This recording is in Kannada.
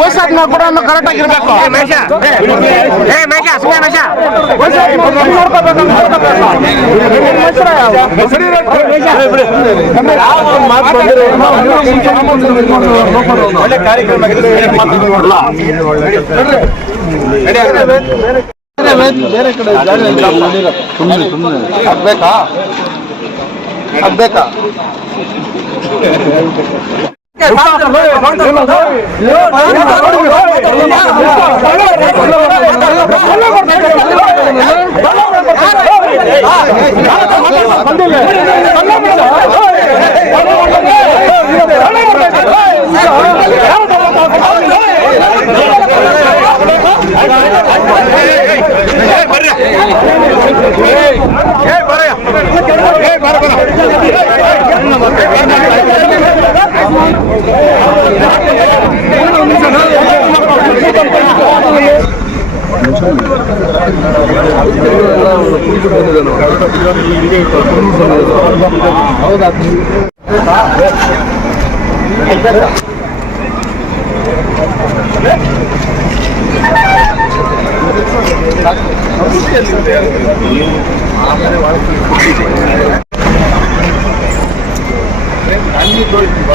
ವಯಸ್ಸಾದ್ಮೇಲೆ ಕೂಡ ಕರೆಕ್ಟ್ ಆಗಿರ್ಬೇಕು. ಏ ಮೇಷ ಸುಮ್ಮನೆ ಮೇಷ ಒಳ್ಳೆ ಕಾರ್ಯಕ್ರಮ ಬೇರೆ ಕಡೆ ಸುಮ್ಮನೆ ಸುಮ್ಮನೆ ಆಗ್ಬೇಕಾ ಆಗ್ಬೇಕಾ ஏய் 아니, 너 이거 봐.